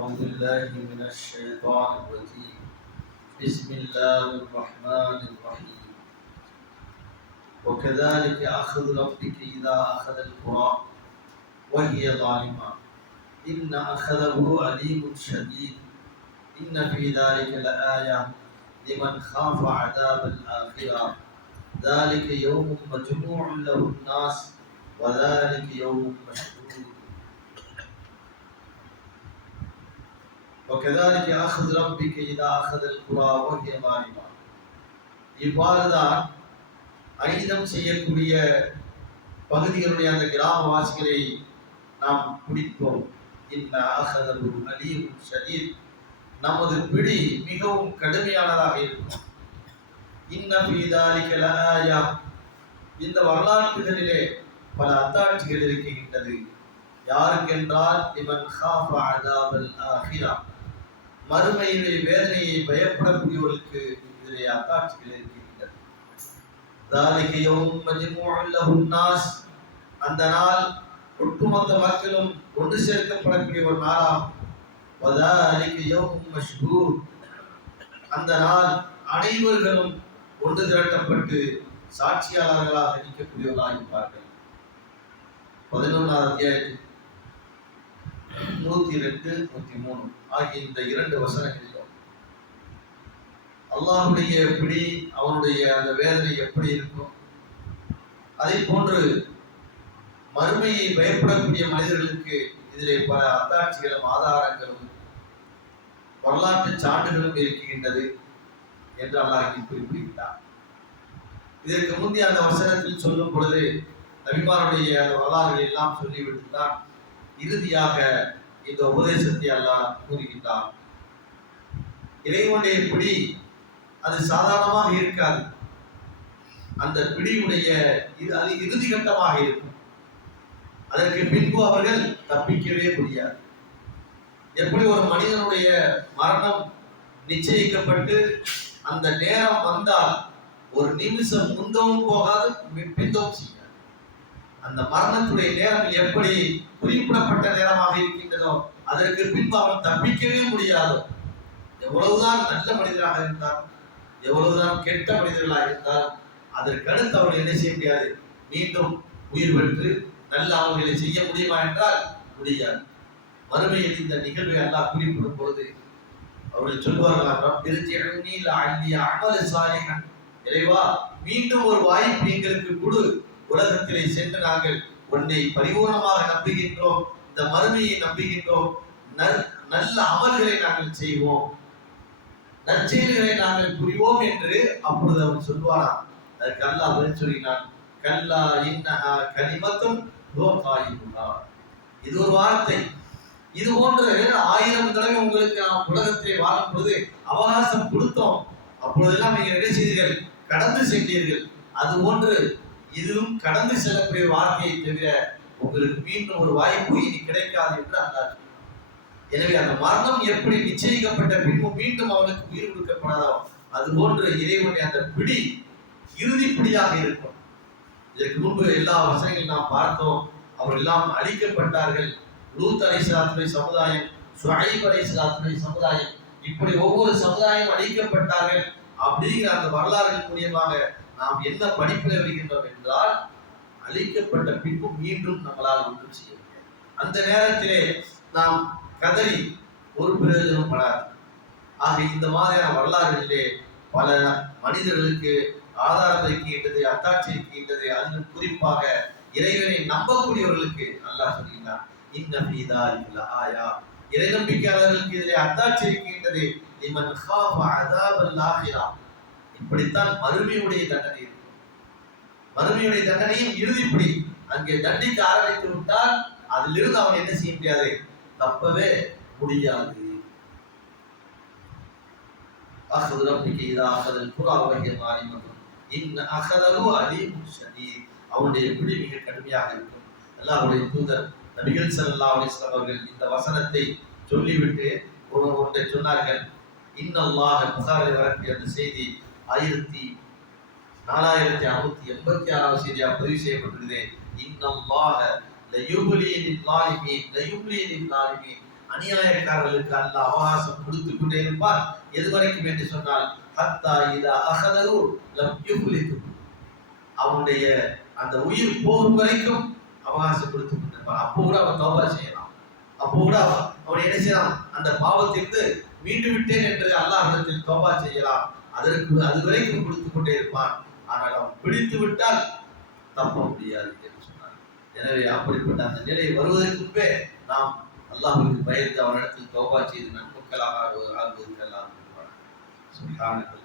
أعوذ بالله من الشيطان الرجيم. بسم الله الرحمن الرحيم. وكذلك أخذ ربك إذا أخذ القرى وهي ظالمة. إن أخذه أليم شديد. إن في ذلك لآية لمن خاف عذاب الآخرة. ذلك يوم مجموع له الناس وذلك يوم مشهود. وكذلك أخذ ربك إذا أخذ القرى وهي ظالمة இவ்வாறுதான் அனிதம் செய்யக்கூடிய பகுதிகளுடைய அந்த கிராமவாசிகளை நாம் பிடிப்போம் இன்ன அகதரு அலீம் ஷதீத் நமது பிடி மிகவும் கடுமையானதாக இருக்கும் இன்ன ஃபீதாலிக லஆயா இந்த வரலாற்றுகளிலே பல அத்தாட்சிகள் இருக்கின்றது யாருக்கென்றால் இவன் ஹாஃப அதாபல் ஆஹிரா மறுமையிலே வேதனையை பயப்படக்கூடியவர்களுக்கு இதிலே அத்தாட்சிகள் இருக்கின்றன. அந்த நாள் ஒட்டுமொத்த மக்களும் ஒன்று சேர்க்கப்படக்கூடிய ஒரு நாளாம் அந்த நாள் அனைவர்களும் ஒன்று திரட்டப்பட்டு சாட்சியாளர்களாக நிற்கக்கூடியவர்களாக இருப்பார்கள். பதினொன்றாம் அத்தியாயத்தில் நூத்தி ரெண்டு நூத்தி மூணு ஆகிய இந்த இரண்டு வசனங்களிலும் அல்லாஹுடைய பிடி அவனுடைய அந்த வேதனை எப்படி இருக்கும்? அதை போன்று மறுமையை பயப்படக்கூடிய மனிதர்களுக்கு இதிலே பல அத்தாட்சிகளும் ஆதாரங்களும் வரலாற்று சான்றுகளும் இருக்கின்றது என்று அல்லாஹ் குறிப்பிட்டார் இதற்கு முந்தைய அந்த வசனத்தில் சொல்லும் பொழுது நபிமாருடைய அந்த வரலாறுகளை எல்லாம் சொல்லிவிட்டு தான் இறுதியாக இந்த உபதேசத்தை அல்லாஹ் கூறுகின்றான். இறைவனுடைய பிடி அது சாதாரணமாக இருக்காது. அந்த பிடியுடைய இது அது இறுதி கட்டமாக இருக்கும். அதற்கு பின்பு அவர்கள் தப்பிக்கவே முடியாது. எப்படி ஒரு மனிதனுடைய மரணம் நிச்சயிக்கப்பட்டு அந்த நேரம் வந்தால் ஒரு நிமிஷம் முந்தவும் போகாது பிந்தவும் செய்யும் அந்த மரணத்துடைய நேரம் எப்படி குறிப்பிடப்பட்ட நேரமாக இருக்கின்றதோ அதற்கு பின்பு அவன் தப்பிக்கவே முடியாதோ. எவ்வளவுதான் நல்ல மனிதராக இருந்தால் எவ்வளவுதான் கெட்ட மனிதர்களாக இருந்தால் அதற்கடுத்து அவர்கள் என்ன செய்ய முடியாது? மீண்டும் உயிர் பெற்று நல்ல அவர்களை செய்ய முடியுமா என்றால் முடியாது. மறுமையில் இந்த நிகழ்வை எல்லாம் குறிப்பிடும் பொழுது அவர்கள் சொல்வார்களாம் ரப்பிர்ஜிஅனி லஅல்லி அஅமல சாலிஹன். இறைவா மீண்டும் ஒரு வாய்ப்பு எங்களுக்கு கொடு. உலகத்திலே சென்று நாங்கள் உன்னை பரிபூர்ணமாக நம்புகின்றோம். இந்த மறுமையை நம்புகின்றோம். நல்- நல்ல அமல்களை நாங்கள் செய்வோம். நற்செயல்களை நாங்கள் புரிவோம் என்று அப்பொழுது அவர் சொல்வாராம் அதற்கு அல்லாஹ் பதில் சொல்லினான் கல்லா இன்னஹா கனிமத்தும் இது ஒரு வார்த்தை. இது போன்ற ஆயிரம் தடவை உங்களுக்கு நாம் உலகத்தை வாழும் பொழுது அவகாசம் கொடுத்தோம். அப்பொழுதெல்லாம் நீங்கள் என்ன செய்தீர்கள்? கடந்து சென்றீர்கள். அது போன்று இதுவும் கடந்து செல்லக்கூடிய வார்த்தையை தவிர உங்களுக்கு மீண்டும் ஒரு வாய்ப்பு இனி கிடைக்காது என்று அல்லாஹ் எனவே அந்த மரணம் எப்படி நிச்சயிக்கப்பட்ட பின்பு மீண்டும் அவனுக்கு உயிர் கொடுக்கப்படாதோ அது போன்ற இறைவனுடைய அந்த பிடி இறுதி பிடியாக இருக்கும். இதற்கு முன்பு எல்லா வசனங்களும் நாம் பார்த்தோம் அவர் எல்லாம் அழிக்கப்பட்டார்கள். லூத் அலைசலாத்துடைய சமுதாயம் சுஹைப் அலைசலாத்துடைய சமுதாயம் இப்படி ஒவ்வொரு சமுதாயம் அழிக்கப்பட்டார்கள் அப்படிங்கிற அந்த வரலாறுகள் மூலியமாக நாம் என்ன படிப்பில் வருகின்றோம் என்றால் அழிக்கப்பட்ட பின்பு மீண்டும் நம்மளால் ஒன்றும் செய்ய முடியாது. அந்த நேரத்திலே நாம் கதறி ஒரு பிரயோஜனம் படாது. ஆக இந்த மாதிரியான வரலாறுகளிலே பல மனிதர்களுக்கு ஆதாரம் இருக்கின்றது அத்தாட்சி இருக்கின்றது. அதிலும் குறிப்பாக இறைவனை நம்பக்கூடியவர்களுக்கு நல்லா சொல்கிறான் இன்ன இல்லை ஆயா. இறை நம்பிக்கையாளர்களுக்கு இதிலே அத்தாட்சி இருக்கின்றது. இவன் ஹாஃப அதாபல் இப்படித்தான் மறுமையுடைய தண்டனை இருக்கும். மறுமையுடைய தண்டனையும் இறுதிப்படி அங்கே தண்டிக்க ஆரம்பித்து விட்டால் அதிலிருந்து அவன் என்ன செய்ய முடியாது? தப்பவே முடியாது. அகது ரப்பிக்கு இதா அஹதல் குரா வகிய மாறிமதும் இன் அஹதலு அவனுடைய பிடி மிக கடுமையாக இருக்கும். அல்லாஹ்வுடைய தூதர் நபிகள் சல்லா அலிஸ்லாம் அவர்கள் இந்த வசனத்தை சொல்லிவிட்டு ஒரு ஒன்றை சொன்னார்கள். இன்னல்லாக புகாரை வரக்கூடிய அந்த செய்தி ஆயிரத்தி நாலாயிரத்தி அறுநூத்தி எண்பத்தி ஆறாவது செய்தியாக பதிவு செய்யப்பட்டிருக்கிறது இன்னல்லாஹ லயுப்லி லில்லாலிமீன் லயுப்லி லில்லாலிமீன் அநியாயக்காரர்களுக்கு அல்ல அவகாசம் கொடுத்து கொண்டே இருப்பார். எதுவரைக்கும் என்று சொன்னால் ஹத்தா இதா அகதரு லம் யுஃப்லிது அவனுடைய அந்த உயிர் போகும் வரைக்கும் அவகாசம் கொடுத்து கொண்டிருப்பார். அப்போ கூட அவன் தௌபா செய்யலாம். அப்போ கூட அவன் என்ன செய்யலாம்? அந்த பாவத்திற்கு மீண்டு விட்டேன் என்று அல்லாஹிடத்தில் தௌபா செய்யலாம். அதற்கு அது வரைக்கும் கொடுத்து கொண்டே இருப்பான். ஆனால் அவன் பிடித்து விட்டால் தப்ப முடியாது என்று சொன்னார் எனவே அப்படிப்பட்ட அந்த நிலை வருவதற்கு முன்பே நாம் அல்லாஹுக்கு பயந்து அவனிடத்தில் தோபா செய்து நன்மக்களாக ஆகுவதற்கு அல்லாஹ் சுப்ஹானஹு